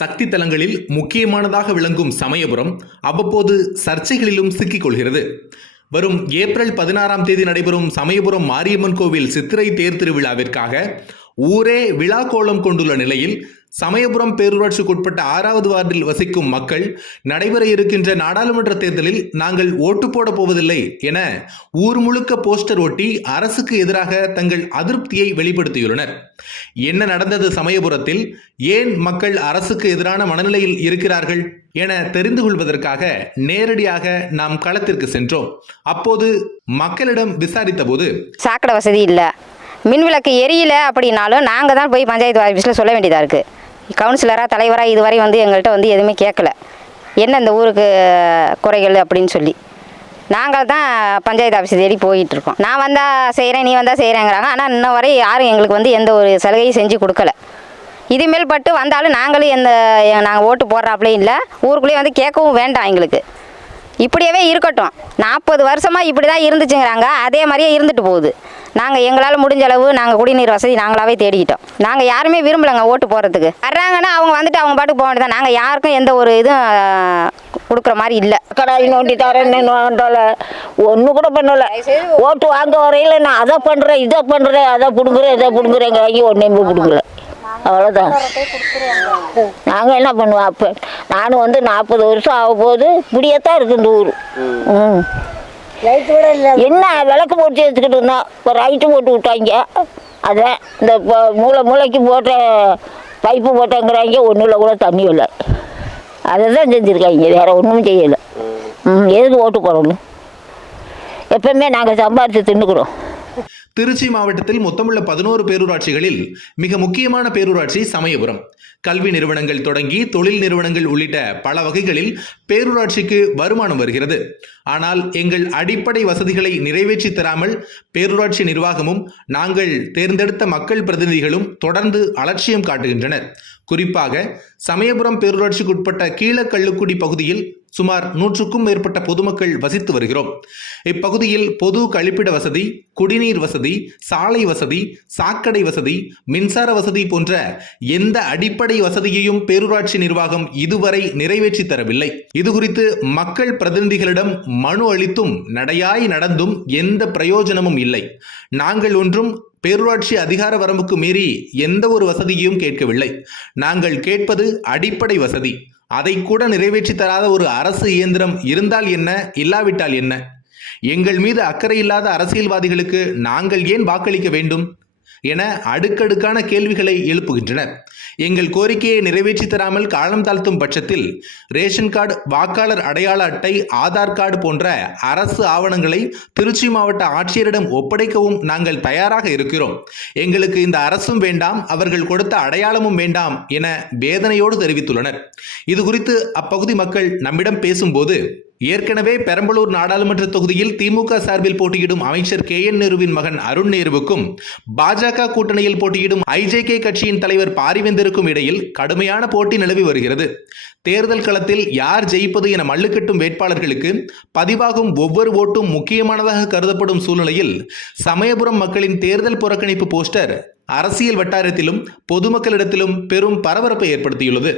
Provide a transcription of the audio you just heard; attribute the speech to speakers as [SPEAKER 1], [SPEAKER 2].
[SPEAKER 1] சக்தி தலங்களில் முக்கியமானதாக விளங்கும் சமயபுரம் அவ்வப்போது சர்ச்சைகளிலும் சிக்கிக்கொள்கிறது. வரும் ஏப்ரல் பதினாறாம் தேதி நடைபெறும் சமயபுரம் மாரியம்மன் கோவில் சித்திரை தேர் திருவிழாவிற்காக ஊரே விழா கோலம் கொண்டுள்ள நிலையில் சமயபுரம் பேரூராட்சிக்குட்பட்ட ஆறாவது வார்டில் வசிக்கும் மக்கள் நடைபெற இருக்கின்ற நாடாளுமன்ற தேர்தலில் நாங்கள் ஓட்டு போட போவதில்லை என ஊர் முழுக்க போஸ்டர் ஒட்டி அரசுக்கு எதிராக தங்கள் அதிருப்தியை வெளிப்படுத்தியுள்ளனர். என்ன நடந்தது சமயபுரத்தில்? ஏன் மக்கள் அரசுக்கு எதிரான மனநிலையில் இருக்கிறார்கள் என தெரிந்து கொள்வதற்காக நேரடியாக நாம் களத்திற்கு சென்றோம். அப்போது மக்களிடம் விசாரித்தபோது
[SPEAKER 2] சாக்கடை வசதி இல்லை. மின் விளக்கு எரியல அப்படின்னாலும் நாங்கள் தான் போய் பஞ்சாயத்து ஆஃபீஸில் சொல்ல வேண்டியதாக இருக்குது கவுன்சிலராக தலைவராக இதுவரை வந்து எங்கள்கிட்ட வந்து எதுவுமே கேட்கல என்ன இந்த ஊருக்கு குறைகள் அப்படின்னு சொல்லி. நாங்கள் தான் பஞ்சாயத்து ஆஃபீஸ் தேடி போயிட்டுருக்கோம் நான் வந்தால் செய்கிறேன் நீ வந்தால் செய்கிறேங்கிறாங்க ஆனால் இன்ன வரை யாரும் எங்களுக்கு வந்து எந்த ஒரு சலுகையும் செஞ்சு கொடுக்கல. இதுமேல் பட்டு வந்தாலும் நாங்களும் எந்த நாங்கள் ஓட்டு போடுறாப்புல இல்லை. ஊருக்குள்ளேயே வந்து கேட்கவும் வேண்டாம் எங்களுக்கு. இப்படியவே இருக்கட்டும். நாற்பது வருஷமாக இப்படி தான் இருந்துச்சுங்கிறாங்க. அதே மாதிரியே இருந்துட்டு போகுது. நாங்கள் எங்களால் முடிஞ்ச அளவு நாங்கள் குடிநீர் வசதி நாங்களாவே தேடிக்கிட்டோம். நாங்கள் யாருமே விரும்பலைங்க ஓட்டு போகிறதுக்கு வர்றாங்கன்னா அவங்க வந்துட்டு அவங்க பாட்டுக்கு போக வேண்டியதான் நாங்கள் யாருக்கும் எந்த ஒரு இதுவும் கொடுக்குற மாதிரி இல்லை.
[SPEAKER 3] கடாய் நோண்டி தரேன்னு நோண்டல ஒன்று கூட பண்ணல. ஓட்டு வாங்க வரையில நான் அதை பண்ணுறேன் இதை பண்ணுறேன் அதை பிடுங்குறேன் இதை பிடுங்குறேங்க வாங்கி ஒன்றையும் பிடுங்கல. அவ்வளோதான் நாங்கள் என்ன பண்ணுவோம் அப்போ? நானும் வந்து நாற்பது வருஷம் ஆக போது இப்படியேத்தான் இருக்கு இந்த ஊர். ம். என்ன விளக்கு போட்டு எடுத்துக்கிட்டு இருந்தோம் இப்போ ரைட்டு போட்டு விட்டாங்க. அதான் இந்த இப்போ மூளை மூளைக்கு போட்ட பைப்பு போட்டங்கிறாங்க. ஒன்றும் கூட தண்ணி இல்லை. அதை தான் செஞ்சுருக்காங்க. வேறு ஒன்றும் செய்யலை. ம் எதுக்கு ஓட்டு போடணும்? எப்பவுமே நாங்கள் சம்பாரித்து தின்னுக்குறோம்.
[SPEAKER 1] திருச்சி மாவட்டத்தில் மொத்தமுள்ள பதினோரு பேரூராட்சிகளில் மிக முக்கியமான பேரூராட்சி சமயபுரம். கல்வி நிறுவனங்கள் தொடங்கி தொழில் நிறுவனங்கள் உள்ளிட்ட பல வகைகளில் பேரூராட்சிக்கு வருமானம் வருகிறது. ஆனால் எங்கள் அடிப்படை வசதிகளை நிறைவேற்றி தராமல் பேரூராட்சி நிர்வாகமும் நாங்கள் தேர்ந்தெடுத்த மக்கள் பிரதிநிதிகளும் தொடர்ந்து அலட்சியம் காட்டுகின்றனர். குறிப்பாக சமயபுரம் பேரூராட்சிக்குட்பட்ட கீழக்கள்ளுக்குடி பகுதியில் சுமார் நூற்றுக்கும் மேற்பட்ட பொதுமக்கள் வசித்து வருகிறோம். இப்பகுதியில் பொது கழிப்பிட வசதி குடிநீர் வசதி சாலை வசதி சாக்கடை வசதி மின்சார வசதி போன்ற எந்த அடிப்படை வசதியையும் பேரூராட்சி நிர்வாகம் இதுவரை நிறைவேற்றி தரவில்லை. இதுகுறித்து மக்கள் பிரதிநிதிகளிடம் மனு அளித்தும் நடையாய் நடந்தும் எந்த பிரயோஜனமும் இல்லை. நாங்கள் ஒன்றும் பேரூராட்சி அதிகார வரம்புக்கு மீறி எந்த ஒரு வசதியையும் கேட்கவில்லை. நாங்கள் கேட்பது அடிப்படை வசதி. அதை கூட நிறைவேற்றி தராத ஒரு அரசு இயந்திரம் இருந்தால் என்ன இல்லாவிட்டால் என்ன? எங்கள் மீது அக்கறை இல்லாத அரசியல்வாதிகளுக்கு நாங்கள் ஏன் வாக்களிக்க வேண்டும்? என அடுக்கடுக்கான கேள்விகளை எழுப்புகின்றனர் எங்கள் கோரிக்கையை நிறைவேற்றி தராமல் காலம் தாழ்த்தும் பட்சத்தில் ரேஷன் கார்டு வாக்காளர் அடையாள அட்டை ஆதார் கார்டு போன்ற அரசு ஆவணங்களை திருச்சி மாவட்ட ஆட்சியரிடம் ஒப்படைக்கவும் நாங்கள் தயாராக இருக்கிறோம். எங்களுக்கு இந்த அரசும் வேண்டாம் அவர்கள் கொடுத்த அடையாளமும் வேண்டாம் என வேதனையோடு தெரிவித்துள்ளனர். இது குறித்து அப்பகுதி மக்கள் நம்மிடம் பேசும்போது ஏற்கனவே பெரம்பலூர் நாடாளுமன்ற தொகுதியில் திமுக சார்பில் போட்டியிடும் அமைச்சர் கே என் நேருவின் மகன் அருண் நேருவுக்கும் பாஜக கூட்டணியில் போட்டியிடும் ஐஜேகே கட்சியின் தலைவர் பாரிவேந்தருக்கும் இடையில் கடுமையான போட்டி நிலவி வருகிறது. தேர்தல் களத்தில் யார் ஜெயிப்பது என மல்லுக்கட்டும் வேட்பாளர்களுக்கு பதிவாகும் ஒவ்வொரு ஓட்டும் முக்கியமானதாக கருதப்படும் சூழ்நிலையில் சமயபுரம் மக்களின் தேர்தல் புறக்கணிப்பு போஸ்டர் அரசியல் வட்டாரத்திலும் பொதுமக்களிடத்திலும் பெரும் பரபரப்பை ஏற்படுத்தியுள்ளது.